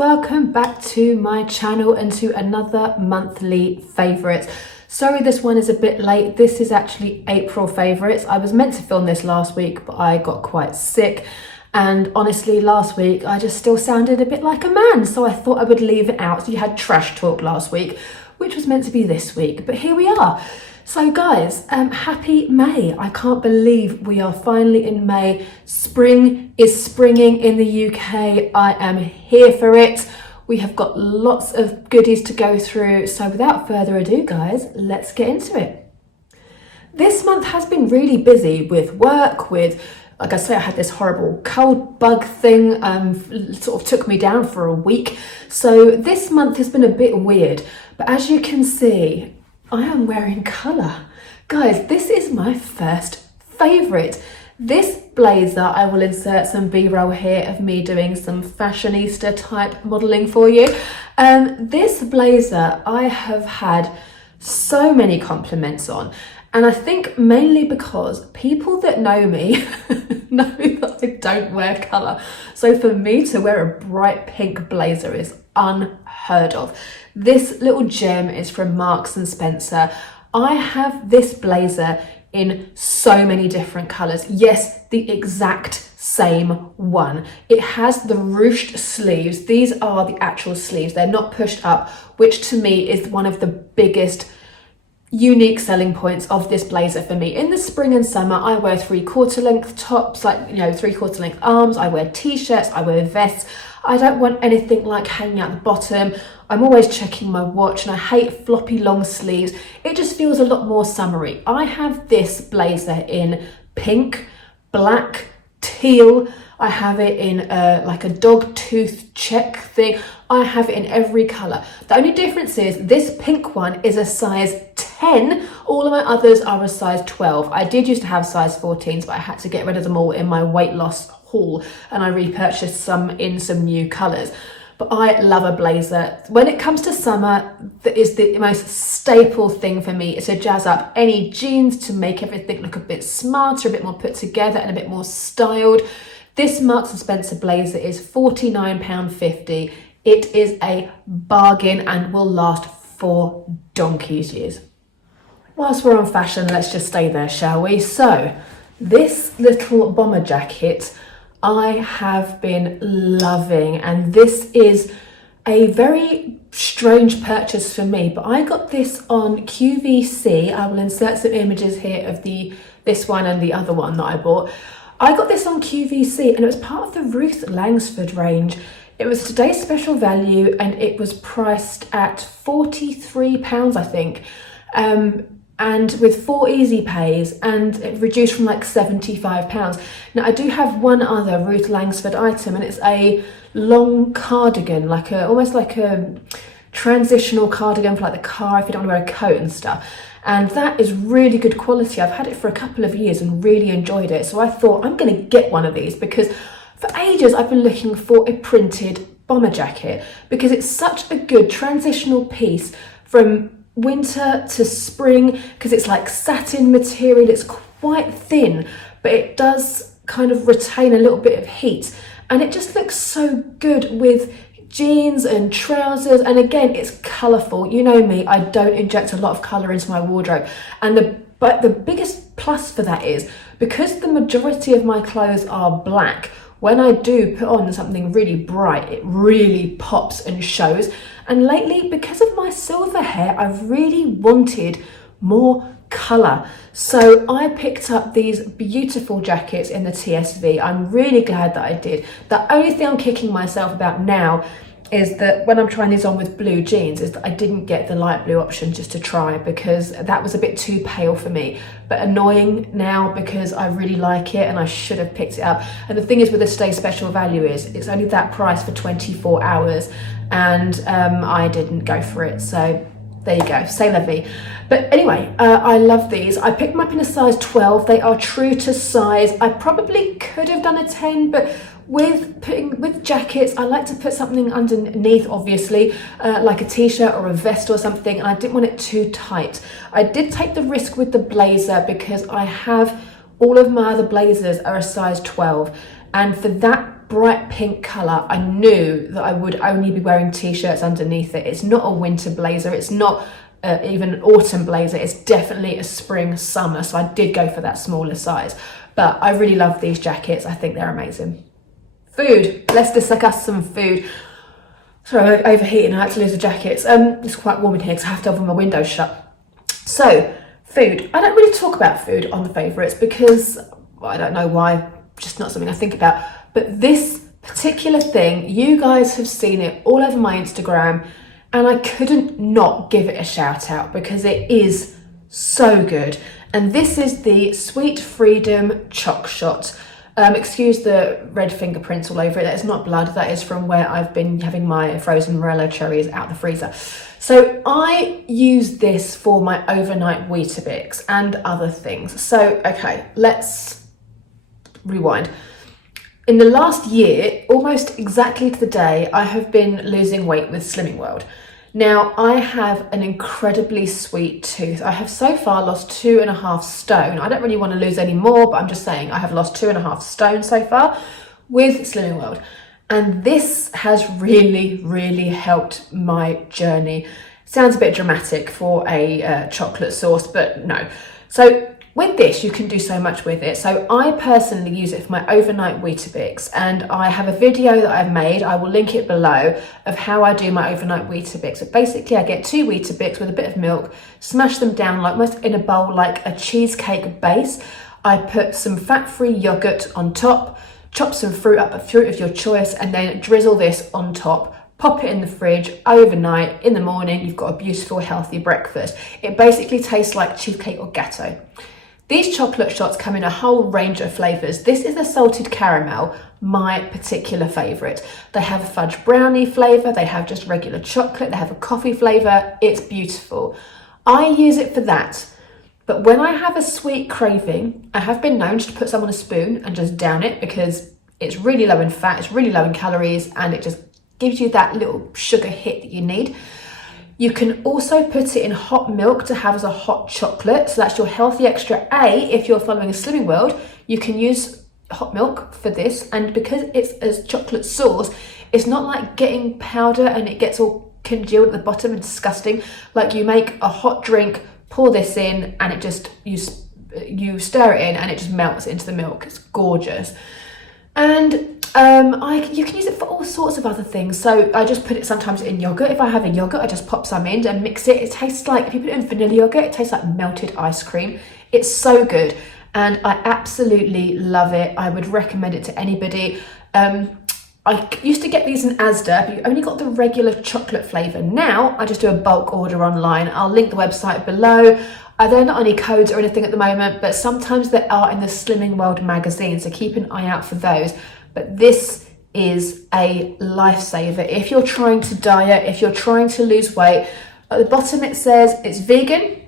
welcome back to my channel and to another monthly favourites. Sorry this one is a bit late. This is actually April favourites. I was meant to film this last week, but I got quite sick, and honestly last week I just still sounded a bit like a man, so I thought I would leave it out. So you had trash talk last week, which was meant to be this week, but here we are. So guys, happy May. I can't believe we are finally in May. Spring is springing in the UK. I am here for it. We have got lots of goodies to go through. So without further ado, guys, let's get into it. This month has been really busy with work, like I say, I had this horrible cold bug thing, sort of took me down for a week. So this month has been a bit weird, but as you can see, I am wearing colour. Guys, this is my first favourite. This blazer, I will insert some B-roll here of me doing some fashionista type modelling for you. This blazer I have had so many compliments on, and I think mainly because people that know me know that I don't wear colour. So for me to wear a bright pink blazer is unheard of. This little gem is from Marks and Spencer. I have this blazer in so many different colours. Yes, the exact same one. It has the ruched sleeves. These are the actual sleeves. They're not pushed up, which to me is one of the biggest unique selling points of this blazer for me. In the spring and summer, I wear 3/4 length tops, like, you know, 3/4 length arms. I wear t-shirts, I wear vests. I don't want anything like hanging out the bottom. I'm always checking my watch, and I hate floppy long sleeves. It just feels a lot more summery. I have this blazer in pink, black, teal. I have it in like a dog tooth check thing. I have it in every colour. The only difference is this pink one is a size 10. All of my others are a size 12. I did used to have size 14s, but I had to get rid of them all in my weight loss haul, and I repurchased some in some new colours. But I love a blazer. When it comes to summer, that is the most staple thing for me, is to jazz up any jeans to make everything look a bit smarter, a bit more put together and a bit more styled. This Marks and Spencer blazer is £49.50. It is a bargain and will last for donkey's years. Whilst we're on fashion, let's just stay there, shall we? So this little bomber jacket I have been loving, and this is a very strange purchase for me, but I got this on QVC. I will insert some images here of this one and the other one that I bought. I got this on QVC, and it was part of the Ruth Langsford range. It was today's special value, and it was priced at £43, I think. And with 4 easy pays, and it reduced from like £75. Now I do have one other Ruth Langsford item, and it's a long cardigan, almost like a transitional cardigan for like the car if you don't want to wear a coat and stuff. And that is really good quality. I've had it for a couple of years and really enjoyed it. So I thought I'm going to get one of these, because for ages I've been looking for a printed bomber jacket, because it's such a good transitional piece from winter to spring, because it's like satin material. It's quite thin, but it does kind of retain a little bit of heat, and it just looks so good with jeans and trousers. And again, it's colourful. You know me, I don't inject a lot of colour into my wardrobe, and but the biggest plus for that is because the majority of my clothes are black. When I do put on something really bright, it really pops and shows. And lately, because of my silver hair, I've really wanted more colour. So I picked up these beautiful jackets in the TSV. I'm really glad that I did. The only thing I'm kicking myself about now is that when I'm trying these on with blue jeans, is that I didn't get the light blue option just to try, because that was a bit too pale for me. But annoying now, because I really like it and I should have picked it up. And the thing is with the Stay Special value is it's only that price for 24 hours, and I didn't go for it. So there you go, c'est la vie. But anyway, I love these. I picked them up in a size 12. They are true to size. I probably could have done a 10, but with jackets, I like to put something underneath, obviously, like a t-shirt or a vest or something, and I didn't want it too tight. I did take the risk with the blazer, because I have all of my other blazers are a size 12, and for that bright pink colour, I knew that I would only be wearing t-shirts underneath it. It's not a winter blazer, it's not even an autumn blazer, it's definitely a spring summer, so I did go for that smaller size. But I really love these jackets, I think they're amazing. Food, let's discuss some food. Sorry, I'm overheating, I had to lose the jackets. It's quite warm in here because I have to have my windows shut. So, food. I don't really talk about food on the favourites because, well, I don't know why, just not something I think about. But this particular thing, you guys have seen it all over my Instagram, and I couldn't not give it a shout out because it is so good. And this is the Sweet Freedom Choc Shot. Excuse the red fingerprints all over it. That is not blood, that is from where I've been having my frozen Morello cherries out the freezer. So I use this for my overnight Weetabix and other things. So, okay, let's rewind. In the last year, almost exactly to the day, I have been losing weight with Slimming World. Now, I have an incredibly sweet tooth. I have so far lost 2.5 stone. I don't really want to lose any more, but I'm just saying I have lost 2.5 stone so far with Slimming World. And this has really, really helped my journey. Sounds a bit dramatic for a chocolate sauce, but no. So with this, you can do so much with it. So I personally use it for my overnight Weetabix, and I have a video that I've made, I will link it below, of how I do my overnight Weetabix. So basically I get 2 Weetabix with a bit of milk, smash them down like almost in a bowl like a cheesecake base. I put some fat-free yogurt on top, chop some fruit up, a fruit of your choice, and then drizzle this on top. Pop it in the fridge overnight. In the morning, you've got a beautiful, healthy breakfast. It basically tastes like cheesecake or gâteau. These chocolate shots come in a whole range of flavours. This is the salted caramel, my particular favourite. They have a fudge brownie flavour, they have just regular chocolate, they have a coffee flavour. It's beautiful. I use it for that. But when I have a sweet craving, I have been known to put some on a spoon and just down it because it's really low in fat, it's really low in calories, and it just gives you that little sugar hit that you need. You can also put it in hot milk to have as a hot chocolate. So that's your healthy extra A. If you're following a Slimming World, you can use hot milk for this. And because it's a chocolate sauce, it's not like getting powder and it gets all congealed at the bottom and disgusting. Like you make a hot drink, pour this in, and it just, you stir it in and it just melts into the milk. It's gorgeous. And you can use it for all sorts of other things. So I just put it sometimes in yogurt. If I have a yogurt, I just pop some in and mix it. It tastes like, if you put it in vanilla yogurt, it tastes like melted ice cream. It's so good and I absolutely love it. I would recommend it to anybody. I used to get these in Asda, but you only got the regular chocolate flavour. Now I just do a bulk order online. I'll link the website below. They're not any codes or anything at the moment, but sometimes they are in the Slimming World magazine, so keep an eye out for those. But this is a lifesaver. If you're trying to diet, if you're trying to lose weight, at the bottom it says it's vegan,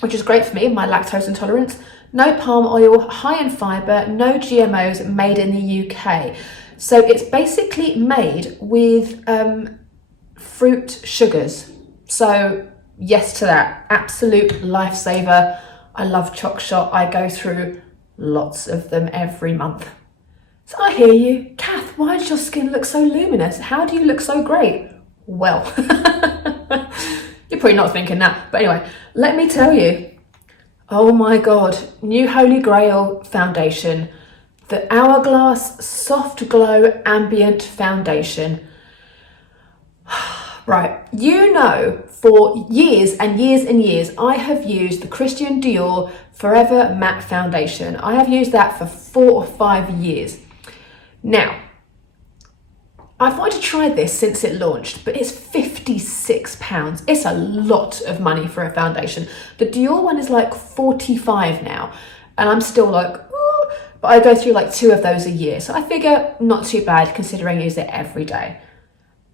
which is great for me, my lactose intolerance, no palm oil, high in fibre, no GMOs, made in the UK. So it's basically made with fruit sugars. So yes to that, absolute lifesaver. I love Choc Shot. I go through lots of them every month. So I hear you, Kath, why does your skin look so luminous? How do you look so great? Well, you're probably not thinking that, but anyway, let me tell you. Oh my God, new Holy Grail foundation, the Hourglass Soft Glow Ambient Foundation. Right, you know, for years and years and years, I have used the Christian Dior Forever Matte Foundation. I have used that for 4 or 5 years. Now, I've wanted to try this since it launched, but it's £56. It's a lot of money for a foundation. The Dior one is like 45 now, and I'm still like, ooh, but I go through like 2 of those a year. So I figure not too bad considering I use it every day.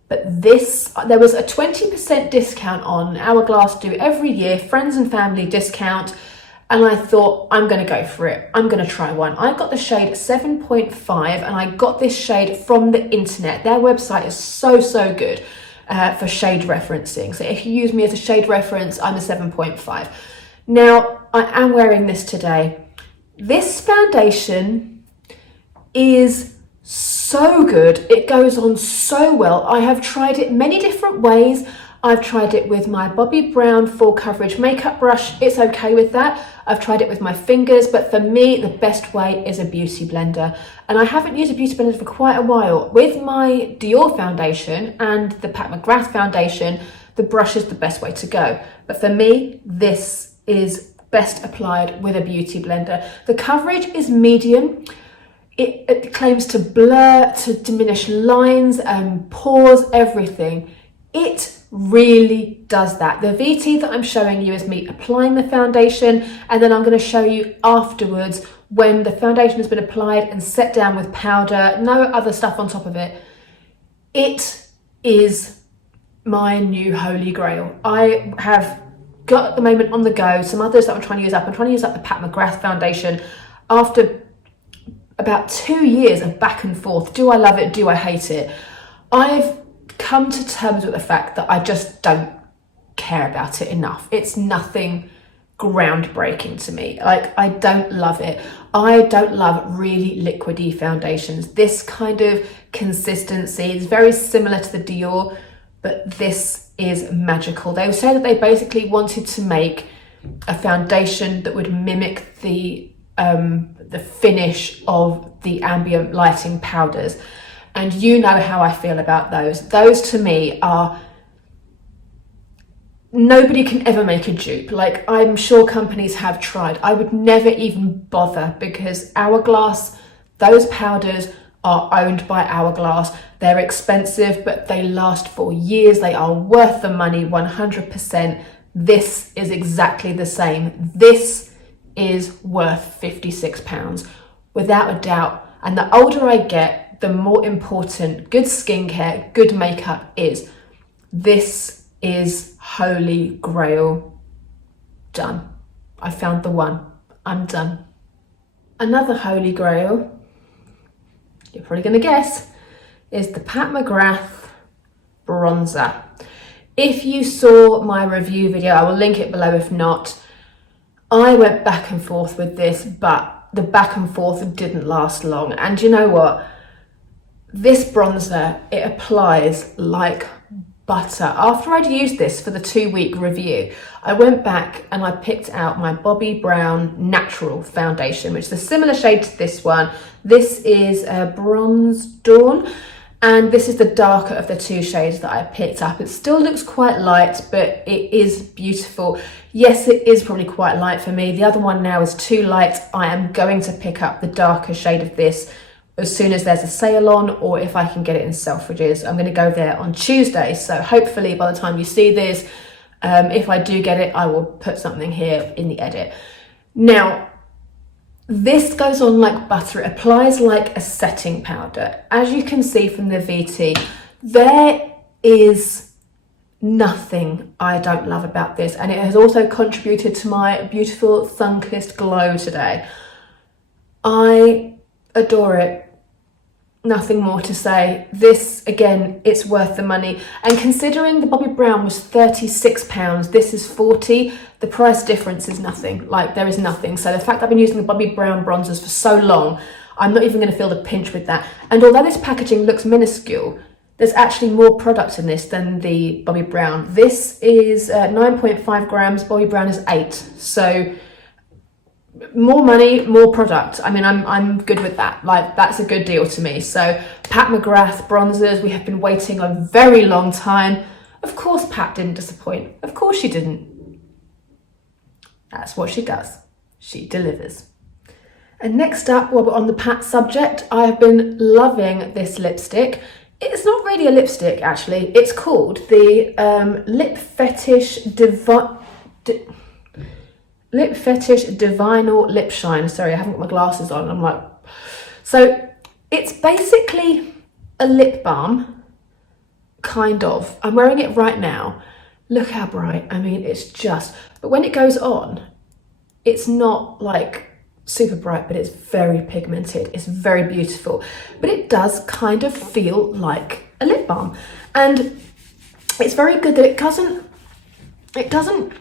But this, there was a 20% discount on Hourglass do every year, friends and family discount. And I thought, I'm going to go for it. I'm going to try one. I got the shade 7.5 and I got this shade from the internet. Their website is so good for shade referencing. So if you use me as a shade reference, I'm a 7.5. Now, I am wearing this today. This foundation is so good. It goes on so well. I have tried it many different ways. I've tried it with my Bobbi Brown full coverage makeup brush. It's okay with that. I've tried it with my fingers, but for me, the best way is a beauty blender. And I haven't used a beauty blender for quite a while. With my Dior foundation and the Pat McGrath foundation, the brush is the best way to go. But for me, this is best applied with a beauty blender. The coverage is medium. It claims to blur, to diminish lines, pores, everything. It really does that. The VT that I'm showing you is me applying the foundation, and then I'm going to show you afterwards when the foundation has been applied and set down with powder, no other stuff on top of it. It is my new holy grail. I have got at the moment on the go some others that I'm trying to use up. I'm trying to use up the Pat McGrath foundation after about 2 years of back and forth. Do I love it? Do I hate it? I've come to terms with the fact that I just don't care about it enough. It's nothing groundbreaking to me. Like, I don't love it. I don't love really liquidy foundations. This kind of consistency is very similar to the Dior, but this is magical. They say that they basically wanted to make a foundation that would mimic the finish of the ambient lighting powders. And you know how I feel about those. Those to me are, nobody can ever make a dupe. Like, I'm sure companies have tried. I would never even bother, because Hourglass, those powders are owned by Hourglass. They're expensive, but they last for years. They are worth the money, 100%. This is exactly the same. This is worth £56 without a doubt. And the older I get, the more important good skincare, good makeup is. This is holy grail. Done. I found the one. I'm done. Another holy grail, you're probably going to guess, is the Pat McGrath Bronzer. If you saw my review video, I will link it below if not. I went back and forth with this, but the back and forth didn't last long. And you know what? This bronzer, it applies like butter. After I'd used this for the 2-week review, I went back and I picked out my Bobbi Brown Natural Foundation, which is a similar shade to this one. This is a Bronze Dawn, and this is the darker of the 2 shades that I picked up. It still looks quite light, but it is beautiful. Yes, it is probably quite light for me. The other one now is too light. I am going to pick up the darker shade of this as soon as there's a sale on, or if I can get it in Selfridges. I'm going to go there on Tuesday, so hopefully by the time you see this, if I do get it, I will put something here in the edit. Now, this goes on like butter. It applies like a setting powder. As you can see from the VT, there is nothing I don't love about this, and it has also contributed to my beautiful sun-kissed glow today. I adore it. Nothing more to say. This, again, it's worth the money. And considering the Bobbi Brown was £36, this is £40, the price difference is nothing. Like, there is nothing. So the fact that I've been using the Bobbi Brown bronzers for so long, I'm not even going to feel the pinch with that. And although this packaging looks minuscule, there's actually more product in this than the Bobbi Brown. This is 9.5 grams, Bobbi Brown is 8. So more money, more product. I mean, I'm good with that. Like, that's a good deal to me. So Pat McGrath bronzers, we have been waiting a very long time. Of course Pat didn't disappoint. Of course she didn't. That's what she does. She delivers. And next up, while we're on the Pat subject, I have been loving this lipstick. It's not really a lipstick, actually. It's called the Lip Fetish Divinal Lip Shine. Sorry, I haven't got my glasses on. I'm like, so it's basically a lip balm, kind of. I'm wearing it right now. Look how bright. I mean, it's just, but when it goes on, it's not like super bright, but it's very pigmented. It's very beautiful, but it does kind of feel like a lip balm. And it's very good that it doesn't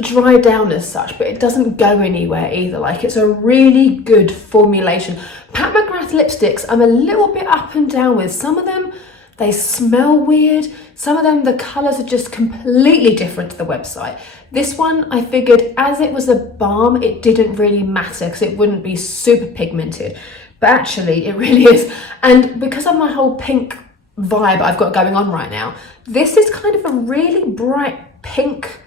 dry down as such, but it doesn't go anywhere either. Like, it's a really good formulation. Pat McGrath lipsticks, I'm a little bit up and down with. Some of them, they smell weird. Some of them, the colours are just completely different to the website. This one, I figured as it was a balm, it didn't really matter because it wouldn't be super pigmented. But actually, it really is. And because of my whole pink vibe I've got going on right now, this is kind of a really bright pink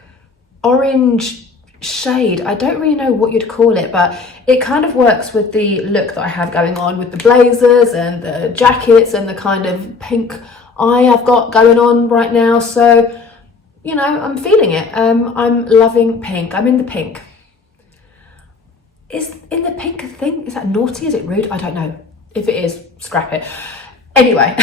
orange shade. I don't really know what you'd call it, but it kind of works with the look that I have going on with the blazers and the jackets and the kind of pink eye I've got going on right now. So, you know, I'm feeling it. I'm loving pink. I'm in the pink. Is in the pink a thing? Is that naughty? Is it rude? I don't know. If it is, scrap it. Anyway,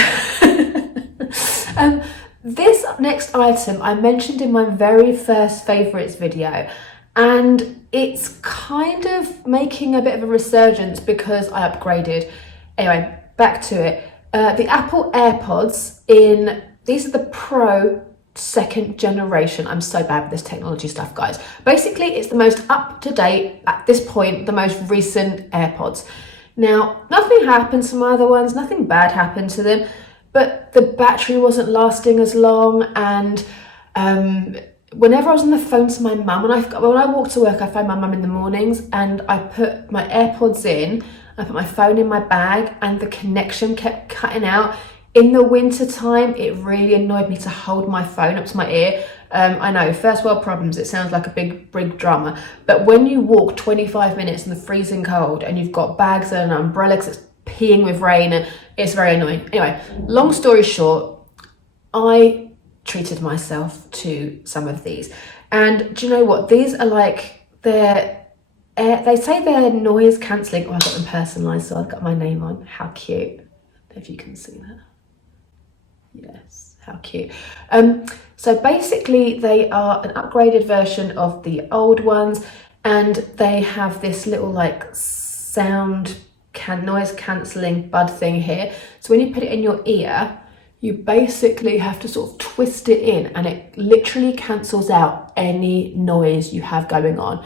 this next item I mentioned in my very first favourites video, and it's kind of making a bit of a resurgence because I upgraded. Anyway, back to it. The Apple AirPods these are the Pro 2nd generation. I'm so bad with this technology stuff, guys. Basically, it's the most up-to-date, at this point, the most recent AirPods. Now, nothing happened to my other ones, nothing bad happened to them, but the battery wasn't lasting as long, and whenever I was on the phone to my mum, when I walk to work, I phone my mum in the mornings, and I put my AirPods in, I put my phone in my bag, and the connection kept cutting out. In the winter time, it really annoyed me to hold my phone up to my ear. I know, first world problems, it sounds like a big drama, but when you walk 25 minutes in the freezing cold and you've got bags and an umbrella because it's peeing with rain, and it's very annoying. Anyway, long story short, I treated myself to some of these, and do you know what? These are like, they say they're noise cancelling. Oh, I got them personalised, so I've got my name on. How cute. If you can see that. Yes, how cute. So basically they are an upgraded version of the old ones, and they have this little like noise cancelling bud thing here. So when you put it in your ear, you basically have to sort of twist it in, and it literally cancels out any noise you have going on.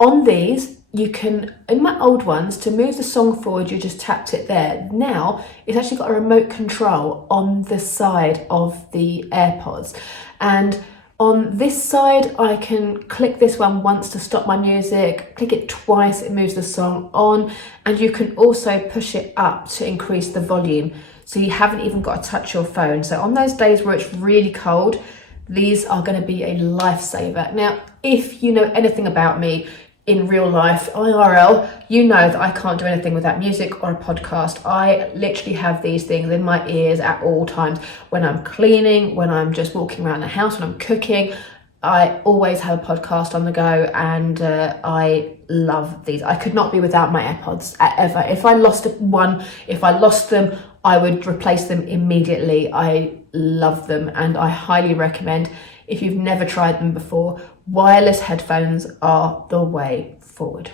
On these, you can, in my old ones, to move the song forward, you just tapped it there. Now, it's actually got a remote control on the side of the AirPods. And on this side, I can click this one once to stop my music, click it twice, it moves the song on, and you can also push it up to increase the volume. So you haven't even got to touch your phone. So on those days where it's really cold, these are going to be a lifesaver. Now, if you know anything about me, in real life, IRL, you know that I can't do anything without music or a podcast. I literally have these things in my ears at all times. When I'm cleaning, when I'm just walking around the house, when I'm cooking, I always have a podcast on the go, and I love these. I could not be without my AirPods ever. If I lost them, I would replace them immediately. I love them, and I highly recommend, if you've never tried them before, wireless headphones are the way forward.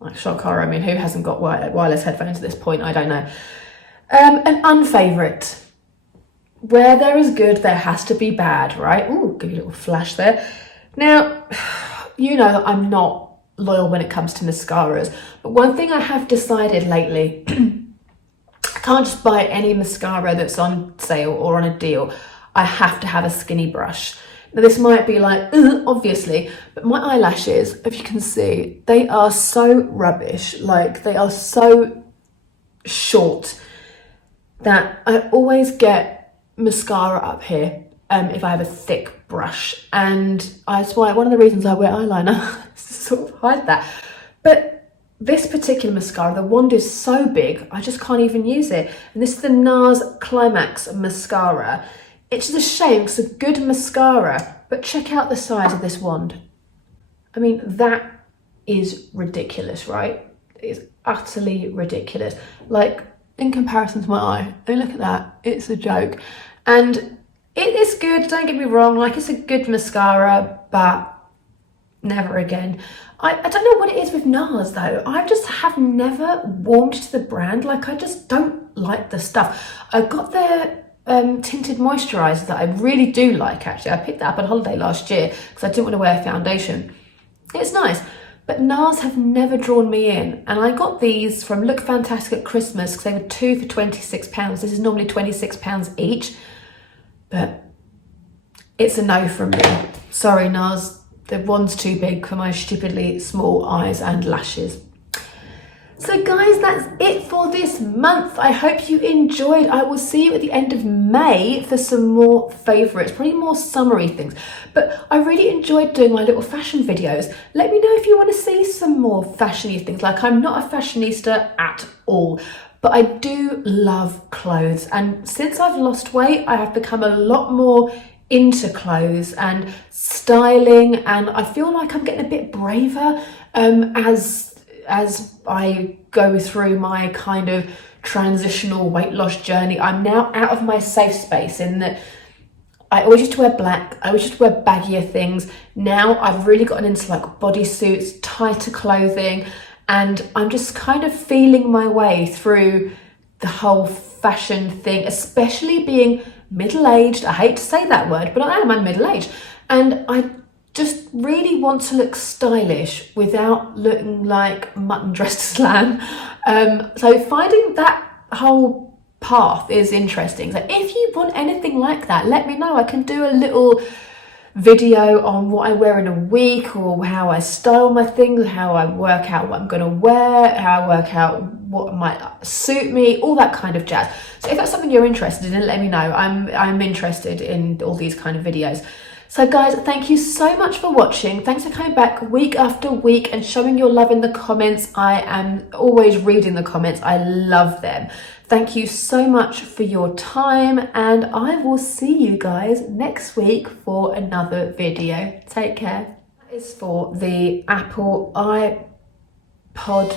Like Choc, I mean, who hasn't got wireless headphones at this point? I don't know. An unfavourite. Where there is good, there has to be bad, right? Ooh, give you a little flash there. Now, you know that I'm not loyal when it comes to mascaras, but one thing I have decided lately, I can't just buy any mascara that's on sale or on a deal. I have to have a skinny brush. Now this might be like, obviously, but my eyelashes, if you can see, they are so rubbish. Like, they are so short that I always get mascara up here if I have a thick brush. And that's why one of the reasons I wear eyeliner is to sort of hide that. But this particular mascara, the wand is so big, I just can't even use it. And this is the Nars Climax mascara. It's a shame, it's a good mascara, but check out the size of this wand. I mean, that is ridiculous, right? It is utterly ridiculous. Like, in comparison to my eye, I mean, look at that, it's a joke. And it is good, don't get me wrong, like, it's a good mascara, but never again. I don't know what it is with Nars though. I just have never warmed to the brand. Like, I just don't like the stuff. I got their tinted moisturiser that I really do like, actually. I picked that up on holiday last year because I didn't want to wear foundation. It's nice, but Nars have never drawn me in. And I got these from Look Fantastic at Christmas because they were 2 for £26. This is normally £26 each, but it's a no from me. Sorry, Nars. The one's too big for my stupidly small eyes and lashes. So guys, that's it for this month. I hope you enjoyed. I will see you at the end of May for some more favourites, probably more summery things. But I really enjoyed doing my little fashion videos. Let me know if you want to see some more fashiony things. Like, I'm not a fashionista at all, but I do love clothes. And since I've lost weight, I have become a lot more into clothes and styling, and I feel like I'm getting a bit braver as I go through my kind of transitional weight loss journey. I'm now out of my safe space in that I always used to wear black, I always used to wear baggier things. Now I've really gotten into like bodysuits, tighter clothing, and I'm just kind of feeling my way through the whole fashion thing, especially being middle-aged. I hate to say that word, but I'm middle-aged, and I just really want to look stylish without looking like mutton dressed as lamb. So finding that whole path is interesting. So if you want anything like that, let me know. I can do a little video on what I wear in a week, or how I style my things, how I work out what I'm going to wear, how I work out what might suit me, all that kind of jazz. So if that's something you're interested in, let me know. I'm interested in all these kind of videos. So guys, thank you so much for watching. Thanks for coming back week after week and showing your love in the comments. I am always reading the comments. I love them. Thank you so much for your time, and I will see you guys next week for another video. Take care. That is for the Apple earpod.